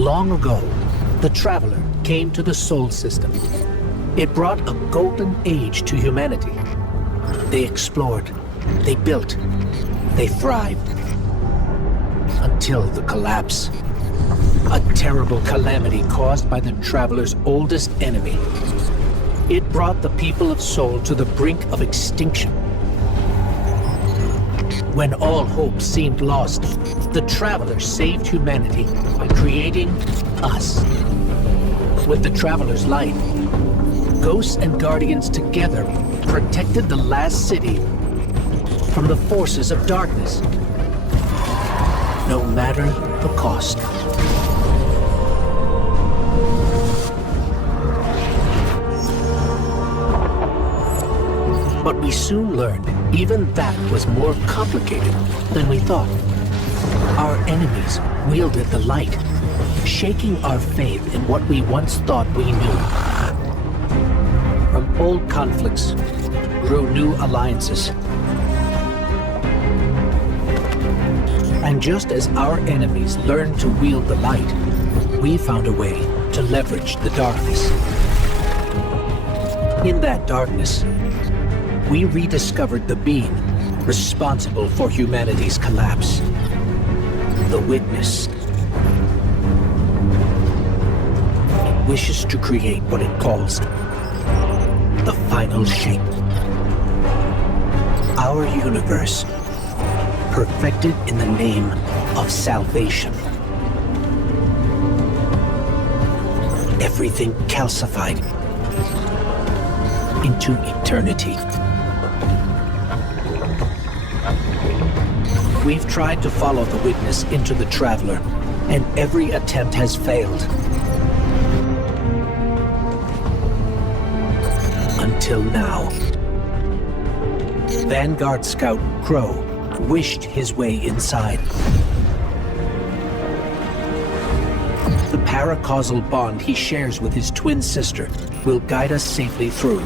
Long ago, the Traveler came to the Sol system. It brought a golden age to humanity. They explored, they built, they thrived. Until the collapse. A terrible calamity caused by the Traveler's oldest enemy. It brought the people of Sol to the brink of extinction. When all hope seemed lost, the Traveler saved humanity by creating us. With the Traveler's light, Ghosts and Guardians together protected the last city from the forces of darkness, no matter the cost. But we soon learned even that was more complicated than we thought. Our enemies wielded the light, shaking our faith in what we once thought we knew. From old conflicts grew new alliances. And just as our enemies learned to wield the light, we found a way to leverage the darkness. In that darkness, we rediscovered the being responsible for humanity's collapse. The Witness. It wishes to create what it calls the final shape. Our universe, perfected in the name of salvation. Everything calcified into eternity. We've tried to follow the Witness into the Traveler, and every attempt has failed. Until now. Vanguard Scout Crow wished his way inside. The paracausal bond he shares with his twin sister will guide us safely through.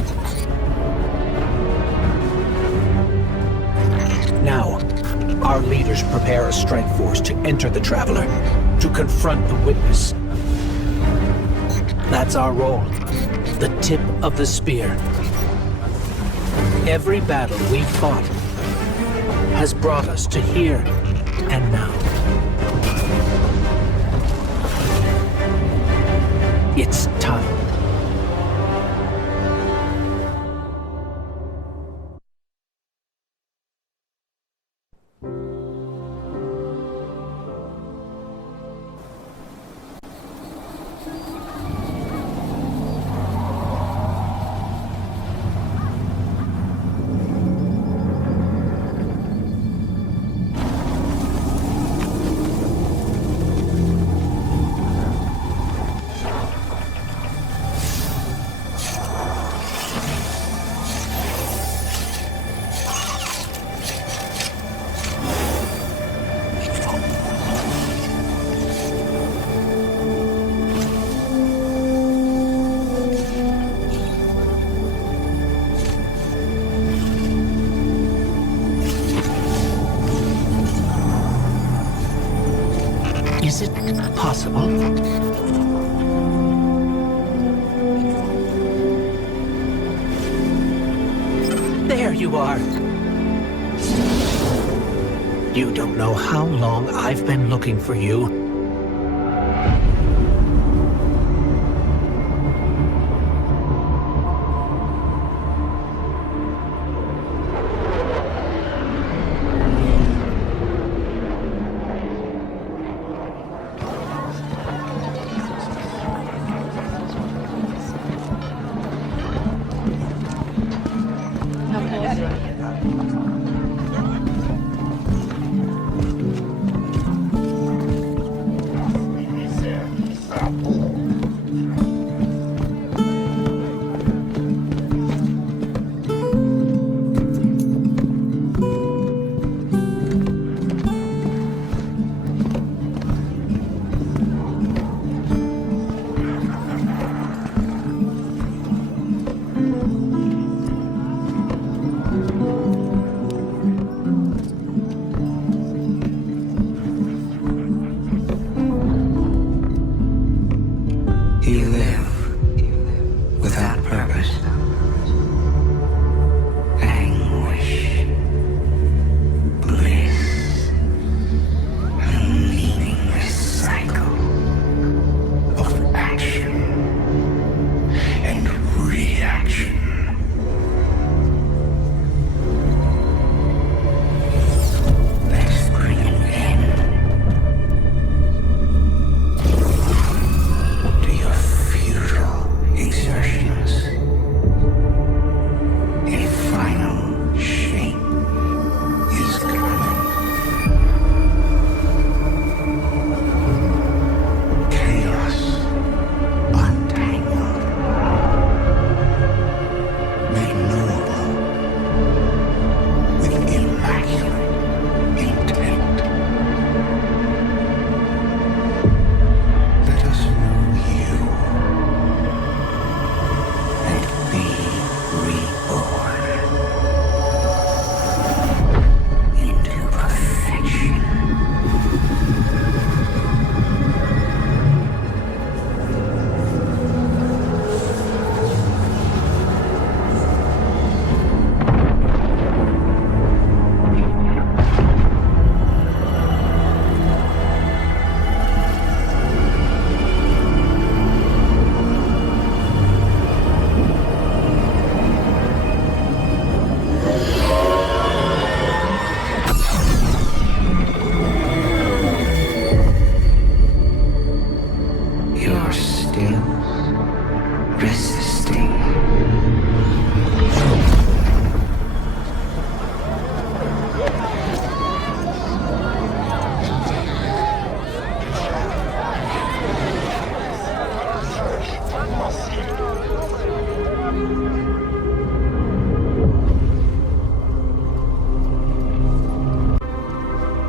Now, our leaders prepare a strike force to enter the Traveler, to confront the Witness. That's our role, the tip of the spear. Every battle we've fought has brought us to here and now. It's time. Is it possible? There you are. You don't know how long I've been looking for you.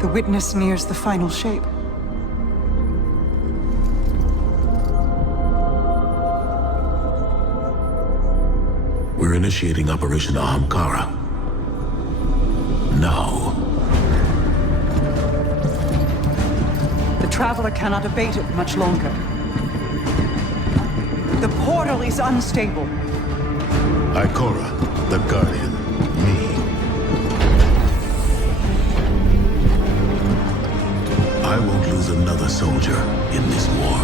The witness nears the final shape. We're initiating Operation Ahamkara. Now. The Traveler cannot abate it much longer. The portal is unstable. Ikora, the Guardian, me. I won't lose another soldier in this war.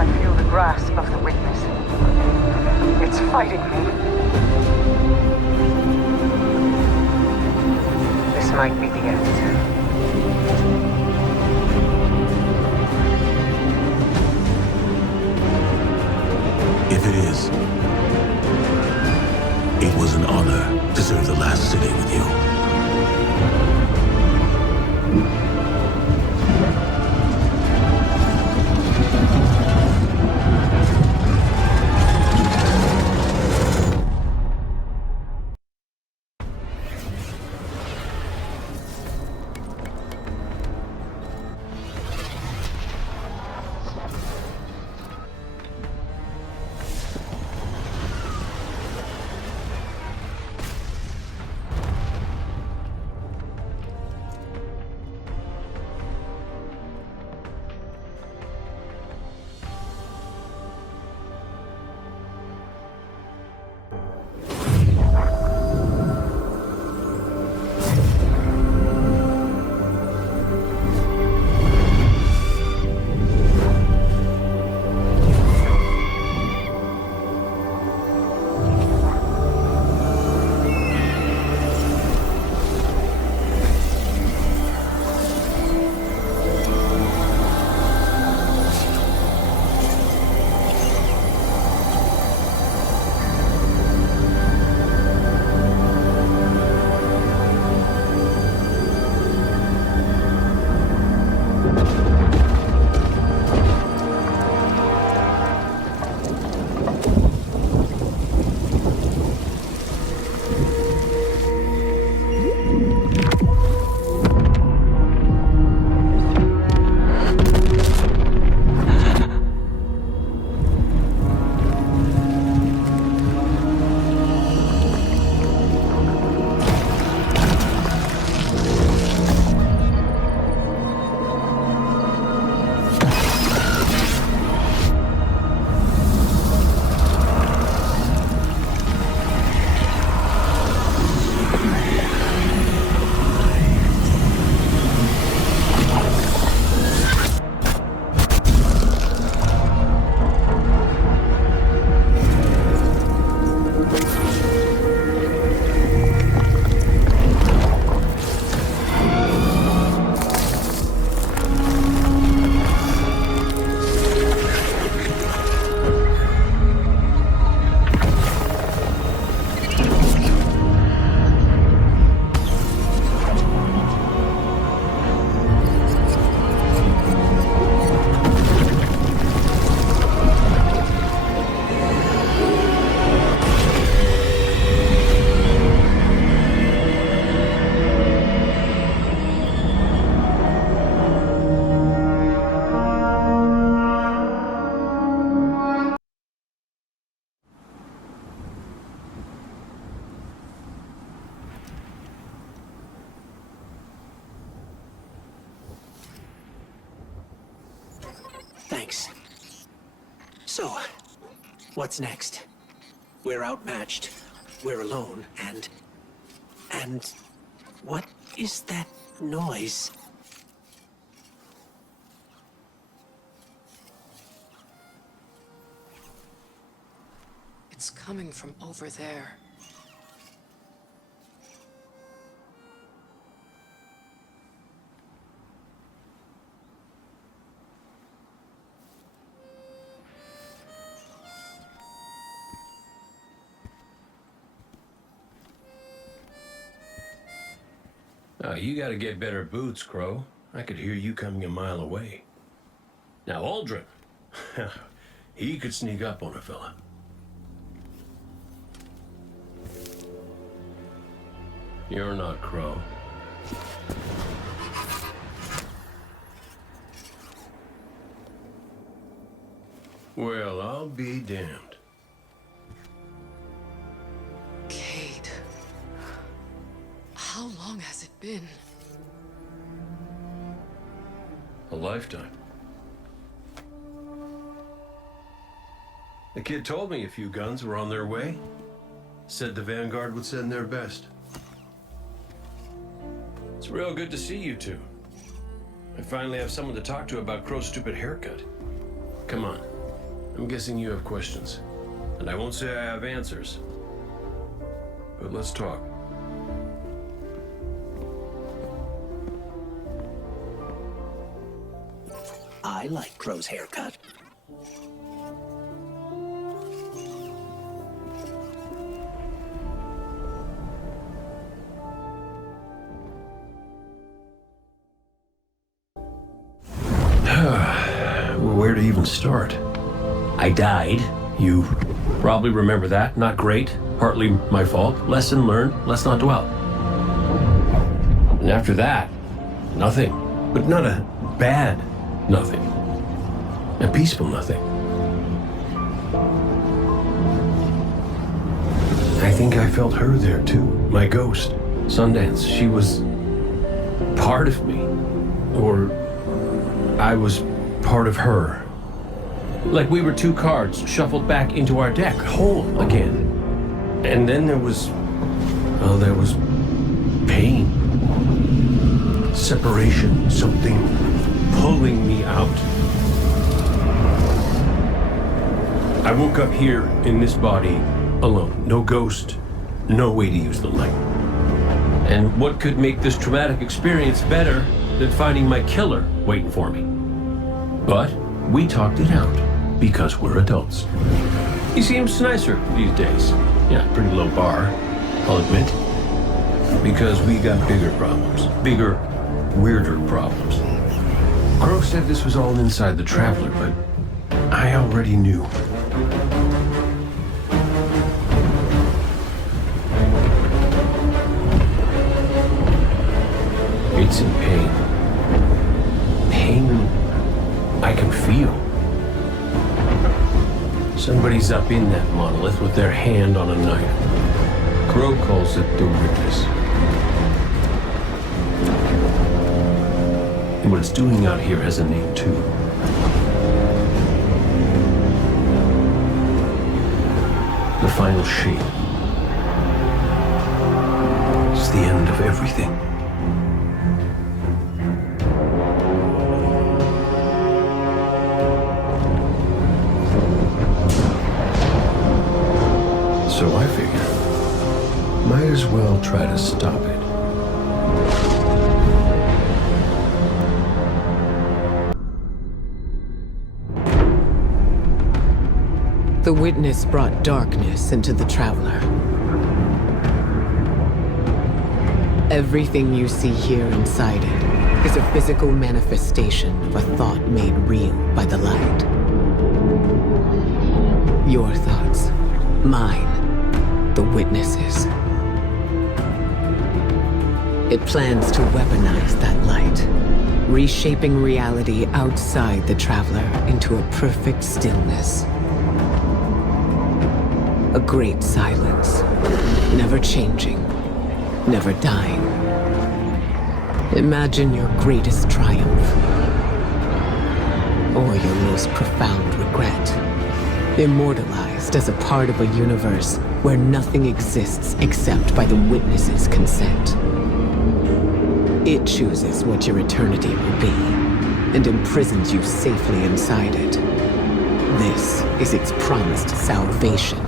I feel the grasp of the witness. It's fighting me. This might be the end. If it is, it was an honor to serve the last city with you. Thanks. So, what's next? We're outmatched. We're alone, and what is that noise? It's coming from over there. Oh, you gotta get better boots, Crow. I could hear you coming a mile away. Now, Aldrin. He could sneak up on a fella. You're not Crow. Well, I'll be damned. Kate. How long has it been? A lifetime. The kid told me a few guns were on their way. Said the Vanguard would send their best. It's real good to see you two. I finally have someone to talk to about Crow's stupid haircut. Come on. I'm guessing you have questions. And I won't say I have answers. But let's talk. I like Crow's haircut. Where to even start? I died. You probably remember that. Not great. Partly my fault. Lesson learned. Let's not dwell. And after that, nothing. But not a bad nothing. A peaceful nothing. I think I felt her there too. My ghost. Sundance. She was part of me. Or I was part of her. Like we were two cards shuffled back into our deck, whole again. And then there was pain. Separation, something pulling me out. I woke up here in this body alone. No ghost, no way to use the light. And what could make this traumatic experience better than finding my killer waiting for me? But we talked it out because we're adults. He seems nicer these days. Yeah, pretty low bar, I'll admit. Because we got bigger problems. Bigger, weirder problems. Crow said this was all inside the Traveler, but I already knew. It's in pain. Pain I can feel. Somebody's up in that monolith with their hand on a knife. Crow calls it the witness. And what it's doing out here has a name too. The final shape. It's the end of everything. So I figured, might as well try to stop it. The witness brought darkness into the Traveler. Everything you see here inside it is a physical manifestation of a thought made real by the light. Your thoughts, mine, the witnesses. It plans to weaponize that light, reshaping reality outside the Traveler into a perfect stillness. A great silence, never changing, never dying. Imagine your greatest triumph, or your most profound regret, immortalized as a part of a universe where nothing exists except by the witness's consent. It chooses what your eternity will be, and imprisons you safely inside it. This is its promised salvation.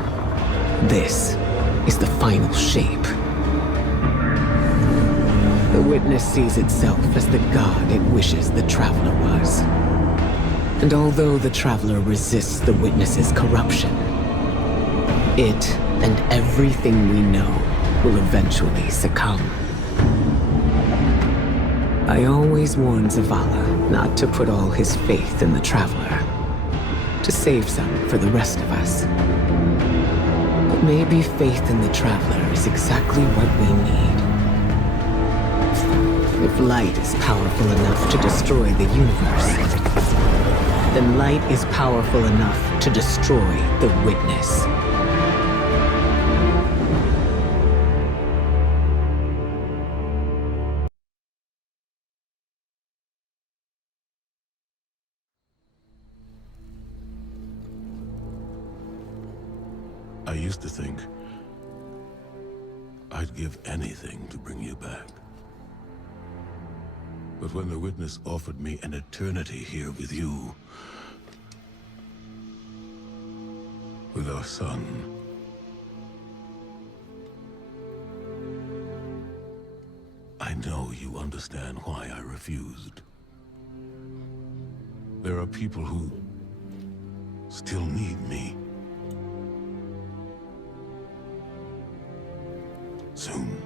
This is the final shape. The witness sees itself as the god it wishes the Traveler was. And although the Traveler resists the witness's corruption, it and everything we know will eventually succumb. I always warn Zavala not to put all his faith in the Traveler, to save some for the rest of us. But maybe faith in the Traveler is exactly what we need. If light is powerful enough to destroy the universe, then light is powerful enough to destroy the Witness. I used to think I'd give anything to bring you back. But when the Witness offered me an eternity here with you, with our son, I know you understand why I refused. There are people who still need me. Soon.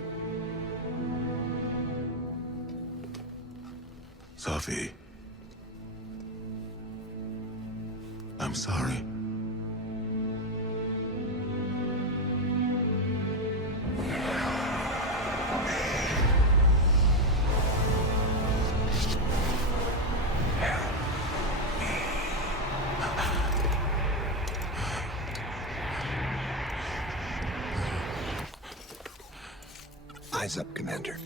Safi. I'm sorry. Eyes up, Commander.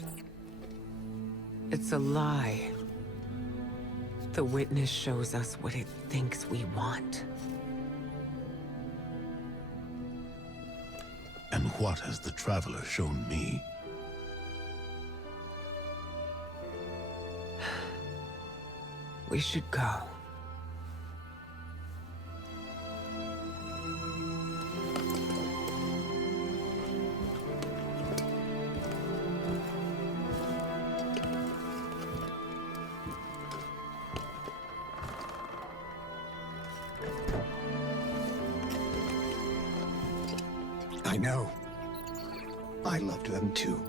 It's a lie. The Witness shows us what it thinks we want. And what has the Traveler shown me? We should go. I know. I loved them too.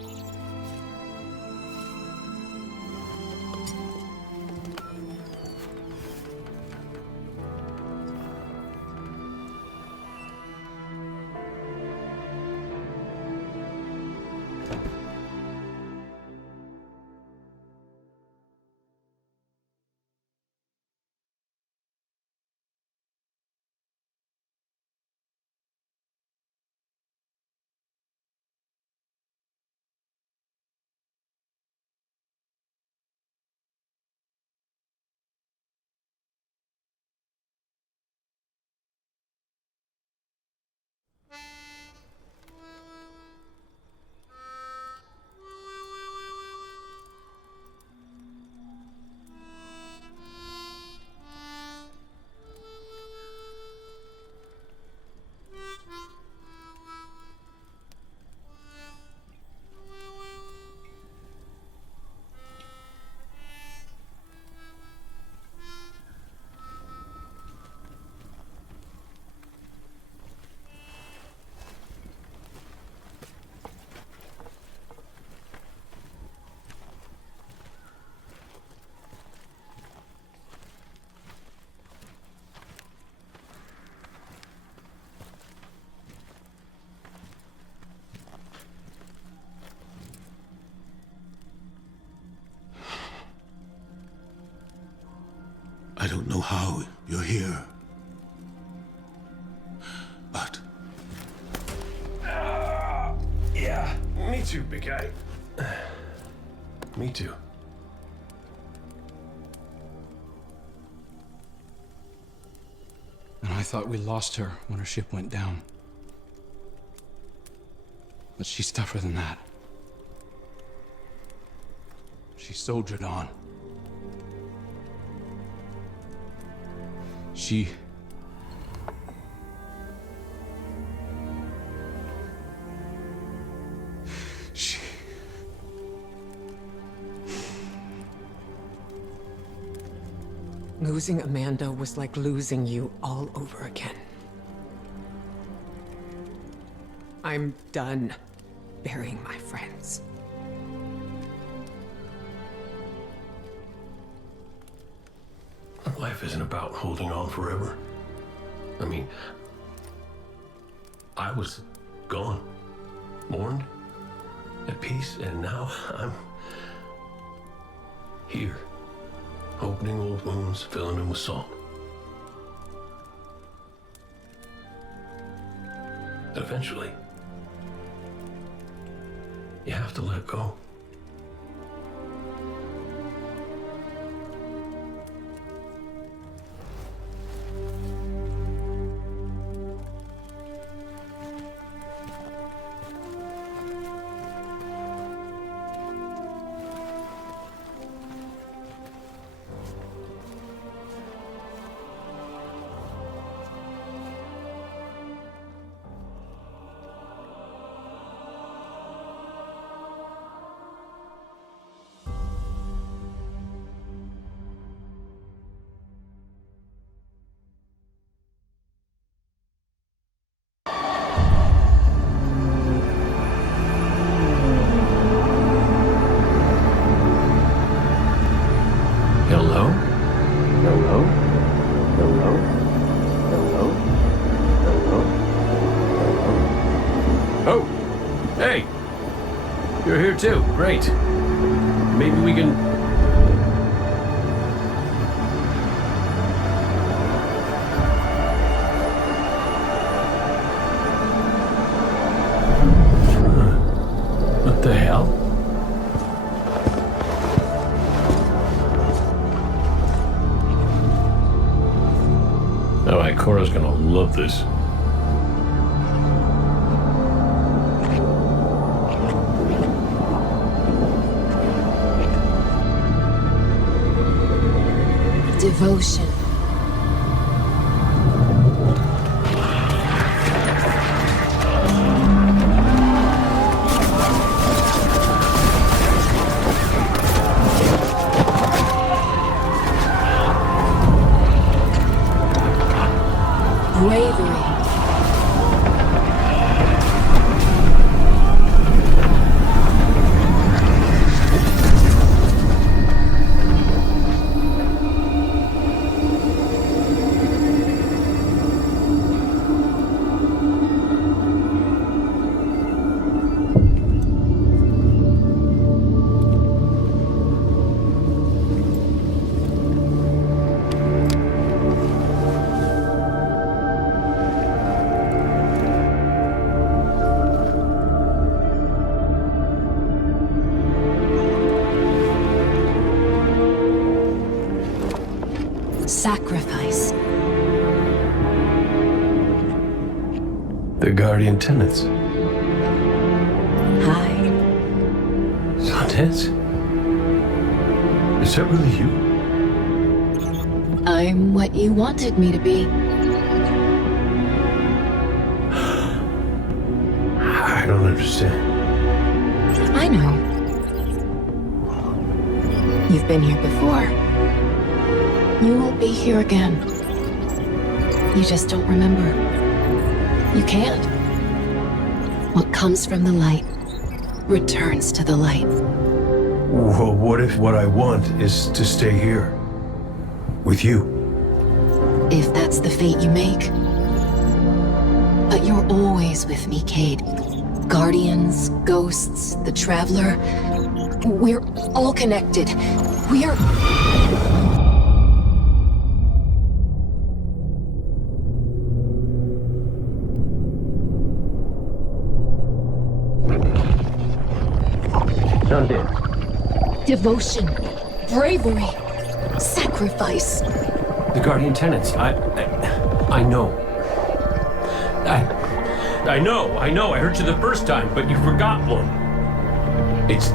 I don't know how you're here. But Yeah, me too, big guy. Me too. And I thought we lost her when her ship went down. But she's tougher than that. She soldiered on. She... Losing Amanda was like losing you all over again. I'm done burying my friends. Life isn't about holding on forever. I mean, I was gone, mourned, at peace, and now Here. Opening old wounds, filling them with salt. And eventually, you have to let it go. Hello? Hello? Hello? Hello? Hello? Hello? Oh! Hey! You're here too. Great. Maybe we can... What the hell? Alright, Cora's gonna love this. Devotion. Bravery. Sacrifice. The Guardian Tenants. Hi. Sundance? Is that really you? I'm what you wanted me to be. I don't understand. I know. You've been here before. You will be here again. You just don't remember. You can't. What comes from the light returns to the light. Well, what if what I want is to stay here? With you? If that's the fate you make. But you're always with me, Cade. Guardians, ghosts, the Traveler. We're all connected. We're... Devotion, bravery, sacrifice. The Guardian Tenants. I know. I know. I heard you the first time, but you forgot one. It's...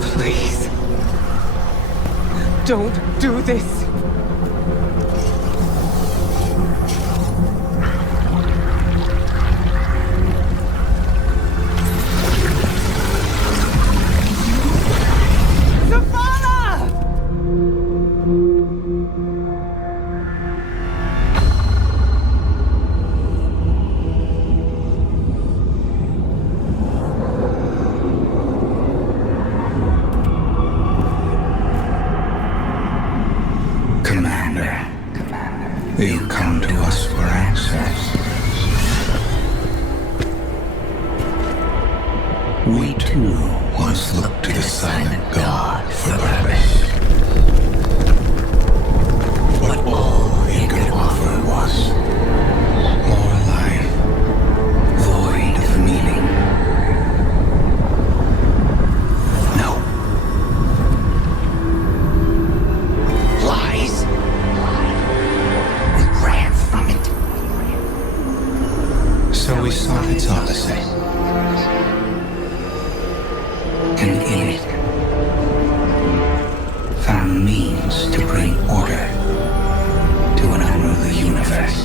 Please. Don't do this. silent god for purpose. But all he could offer was more life, void of meaning. No. Lies. We ran from it. So we sought its opposite. And in it, found means to bring order to an unruly universe.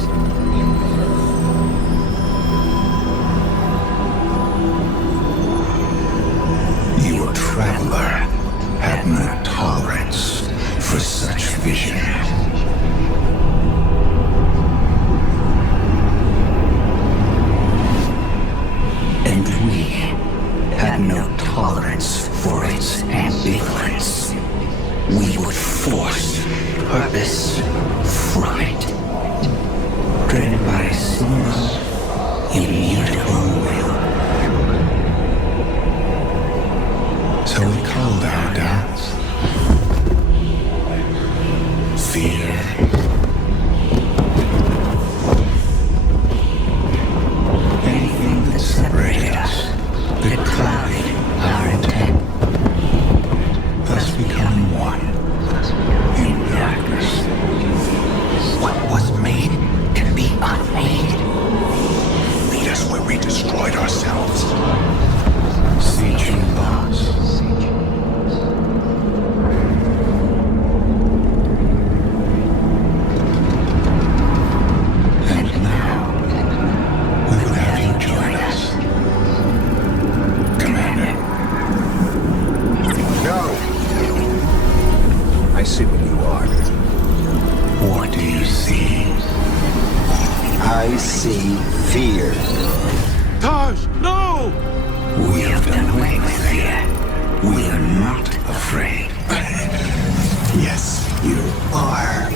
Your traveler had no tolerance for such vision. And we had no tolerance for its ambivalence. We would force purpose from it, driven by a single, immutable will. So we called our doubts fear. Anything that separated us, that clouded our intent, thus becoming one in darkness. What was made can be unmade. Lead us where we destroyed ourselves. Sieging thoughts. And now, we will have you join us. Commander. No! I see what you are. What do you see? I see fear. Taj, no! We have done away with fear. We are not afraid. Yes, you are.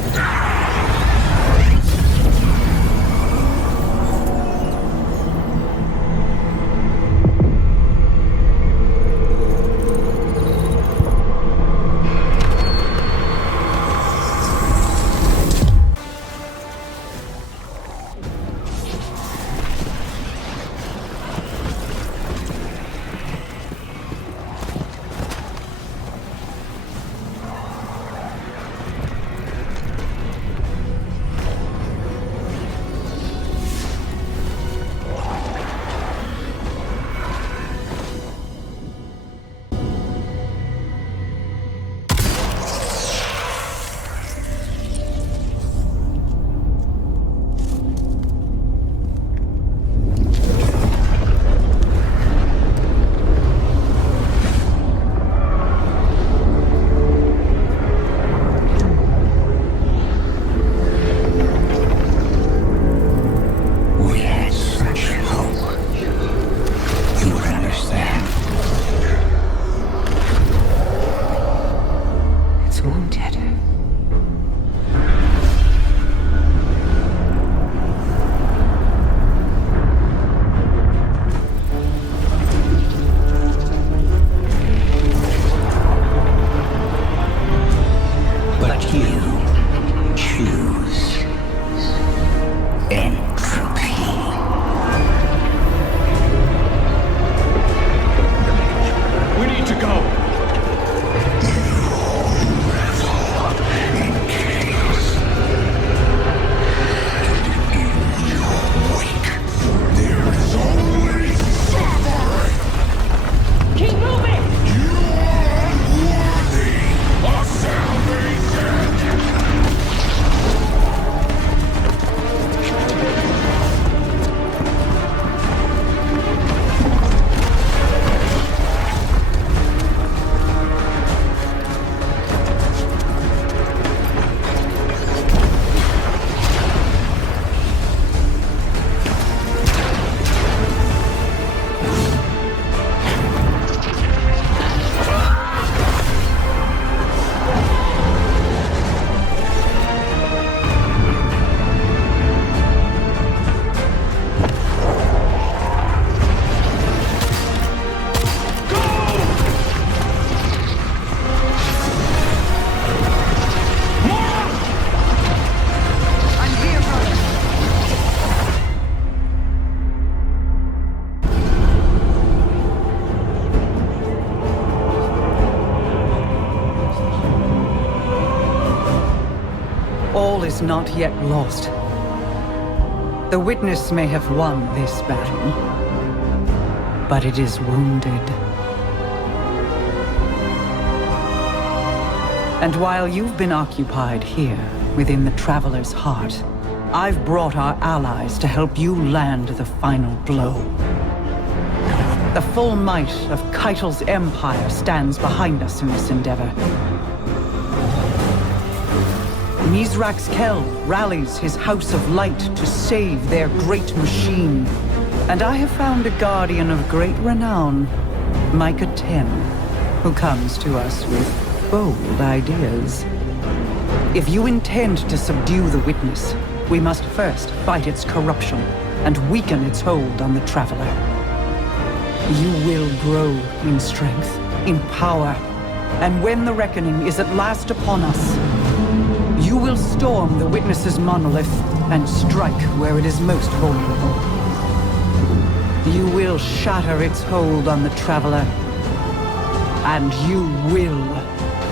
All is not yet lost. The Witness may have won this battle, but it is wounded. And while you've been occupied here, within the Traveler's heart, I've brought our allies to help you land the final blow. The full might of Keitel's empire stands behind us in this endeavor. Mizrax Kel rallies his House of Light to save their great machine. And I have found a guardian of great renown, Micah 10, who comes to us with bold ideas. If you intend to subdue the Witness, we must first fight its corruption and weaken its hold on the Traveler. You will grow in strength, in power, and when the reckoning is at last upon us, you will storm the Witness's monolith and strike where it is most vulnerable. You will shatter its hold on the Traveler, and you will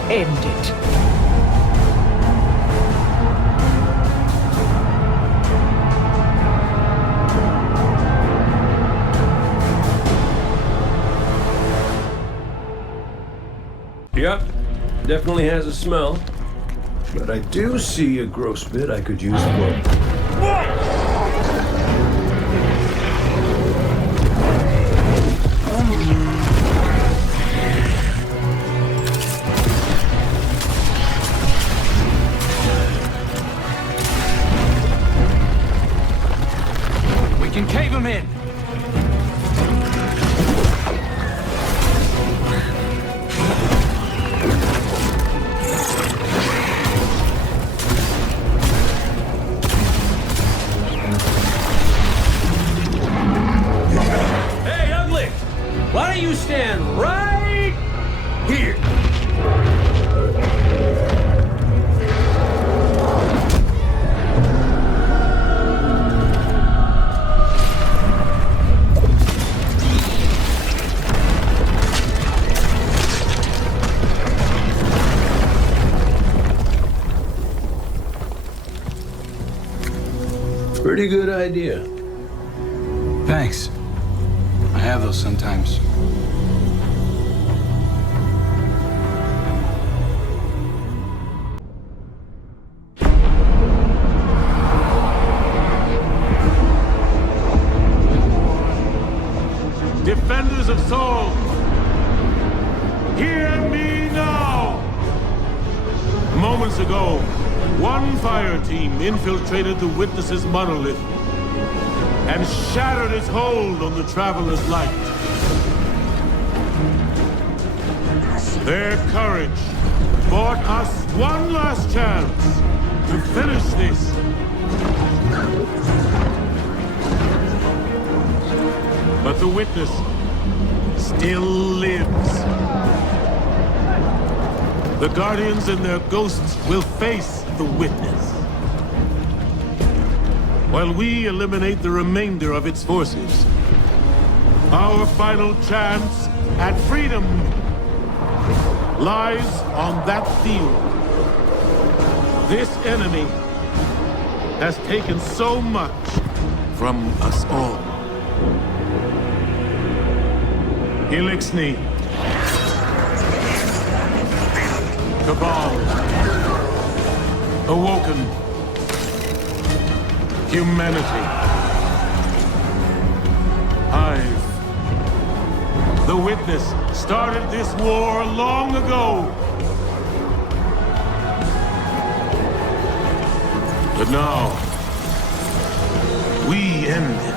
end it. Yep, definitely has a smell. But I do see a gross bit I could use for. We can cave him in! Why don't you stand right here? Pretty good idea. Thanks. I have those sometimes. Defenders of Saul, hear me now! Moments ago, one fire team infiltrated the Witness's monolith and shattered its hold on the Traveler's light. Their courage bought us one last chance to finish this. But the Witness still lives. The Guardians and their ghosts will face the Witness, while we eliminate the remainder of its forces. Our final chance at freedom lies on that field. This enemy has taken so much from us all. Elixni, Cabal, Awoken, humanity, Hive. The Witness started this war long ago. But now, we end it.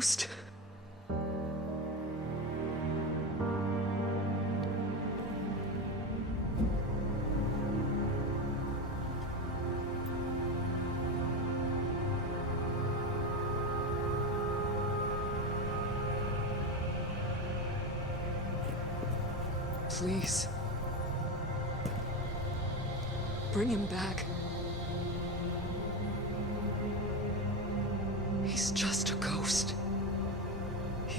ghost? Please. Bring him back. He's just a ghost.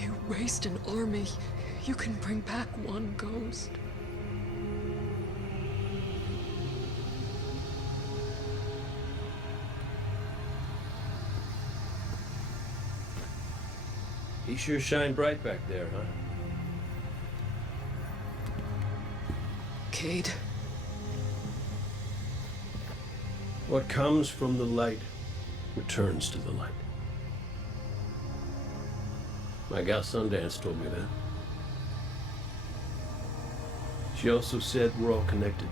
You raised an army. You can bring back one ghost. He sure shined bright back there, huh? Cade. What comes from the light returns to the light. My gal Sundance told me that. She also said we're all connected.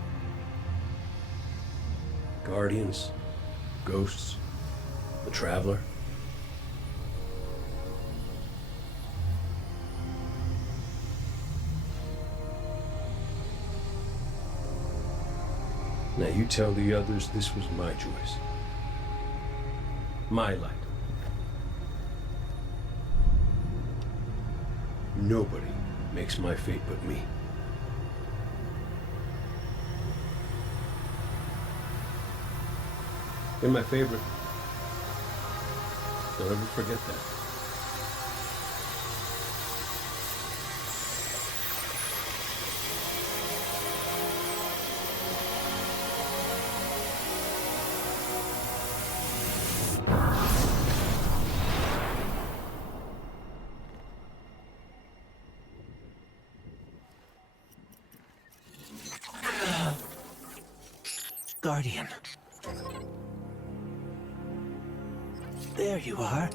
Guardians, ghosts, the Traveler. Now you tell the others this was my choice. My light. Nobody makes my fate but me. You're my favorite. Don't ever forget that. Guardian. There you are.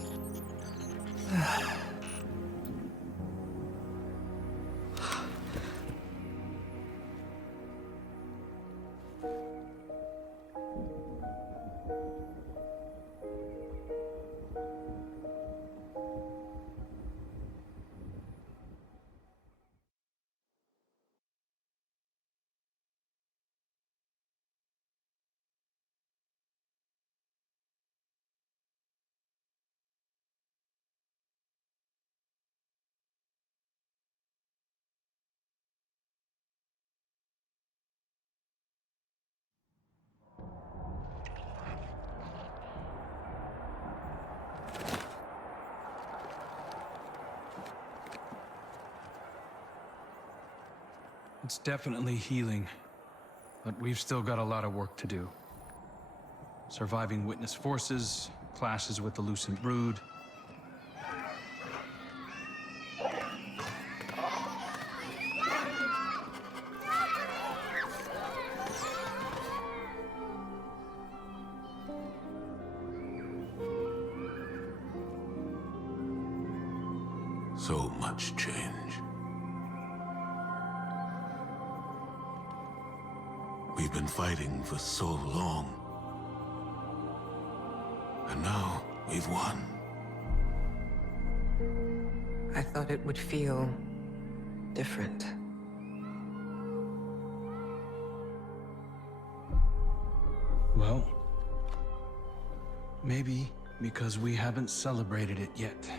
It's definitely healing, but we've still got a lot of work to do. Surviving witness forces, clashes with the Lucent Brood. So much change. We've been fighting for so long. And now we've won. I thought it would feel different. Well, maybe because we haven't celebrated it yet.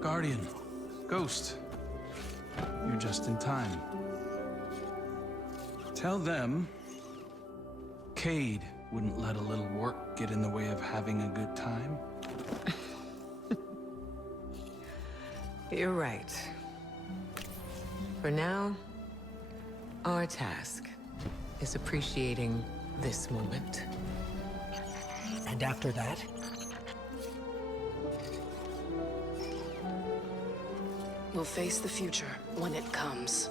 Guardian, Ghost, you're just in time. Tell them Cade wouldn't let a little work get in the way of having a good time. You're right. For now, our task is appreciating this moment. And after that, We'll face the future when it comes.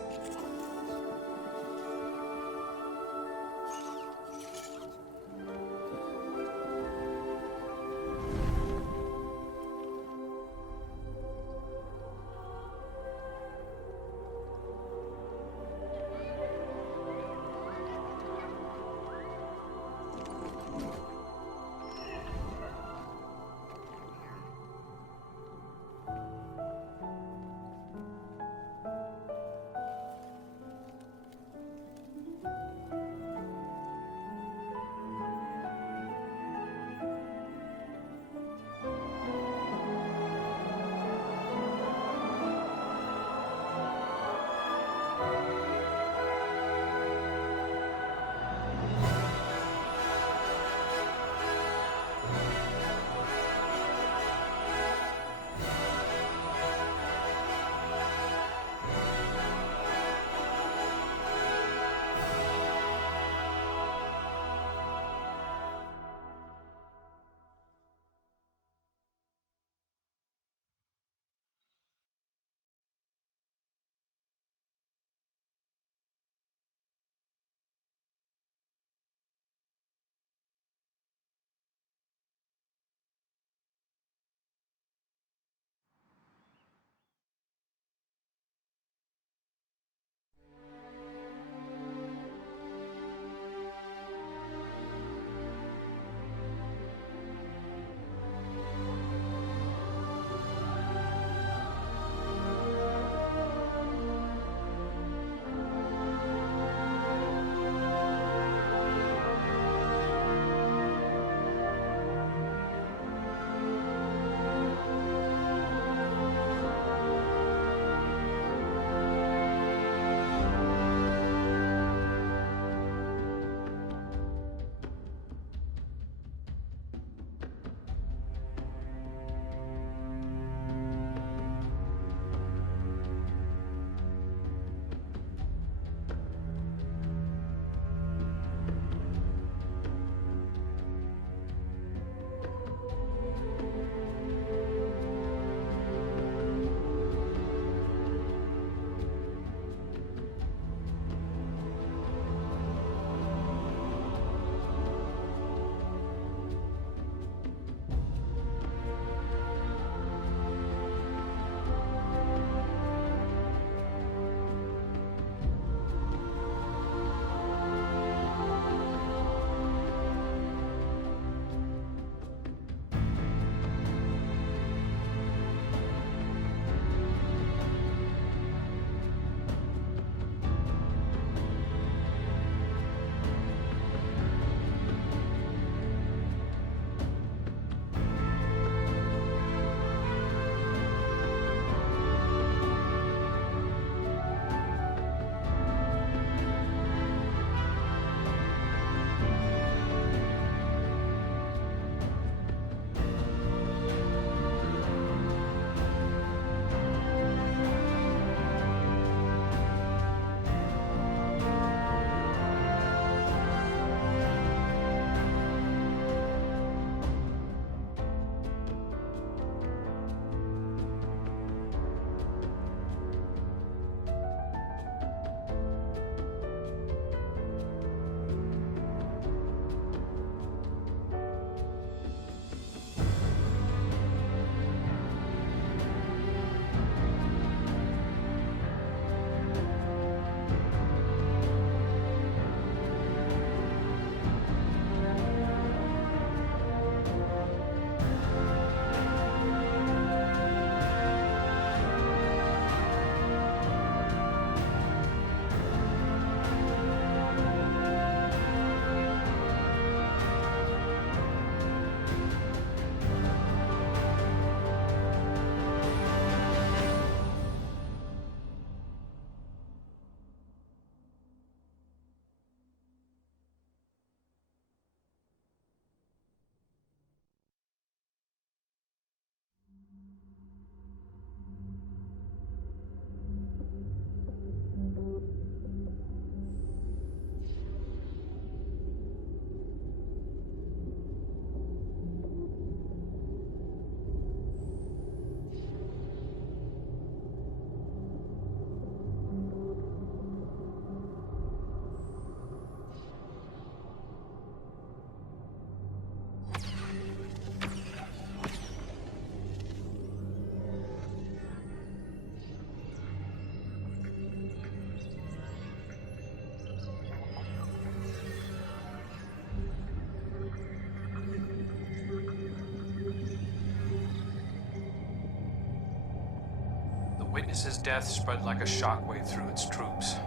Witness's death spread like a shockwave through its troops.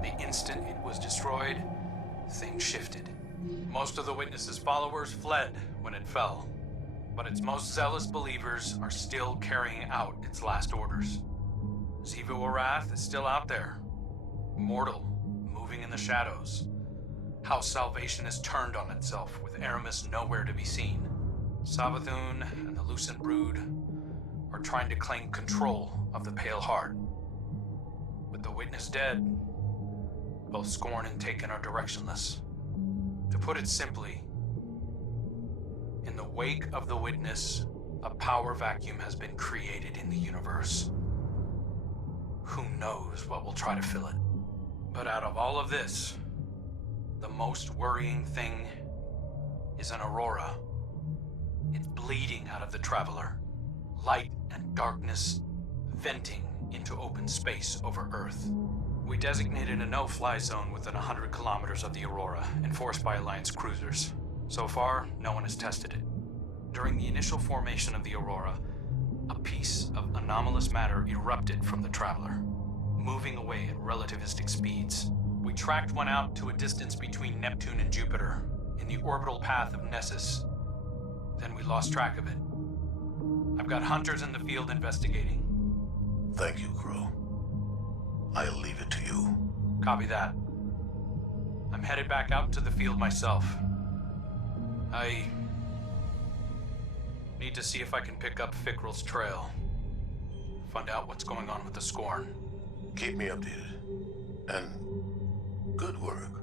The instant it was destroyed, things shifted. Most of the Witness's followers fled when it fell, but its most zealous believers are still carrying out its last orders. SW Warlock is still out there, mortal, moving in the shadows. House Salvation has turned on itself, with Aramis nowhere to be seen. Savathun and the Lucent Brood are trying to claim control of the Pale Heart. With the Witness dead, both Scorn and Taken are directionless. To put it simply, in the wake of the Witness, a power vacuum has been created in the universe. Who knows what will try to fill it? But out of all of this, the most worrying thing is an aurora. It's bleeding out of the Traveler. Light and darkness venting into open space over Earth. We designated a no-fly zone within 100 kilometers of the aurora, enforced by Alliance cruisers. So far, no one has tested it. During the initial formation of the aurora, a piece of anomalous matter erupted from the Traveler, moving away at relativistic speeds. We tracked one out to a distance between Neptune and Jupiter, in the orbital path of Nessus. Then we lost track of it. I've got hunters in the field investigating. Thank you, Crow. I'll leave it to you. Copy that. I'm headed back out into the field myself. I need to see if I can pick up Fickrell's trail. Find out what's going on with the Scorn. Keep me updated. And good work.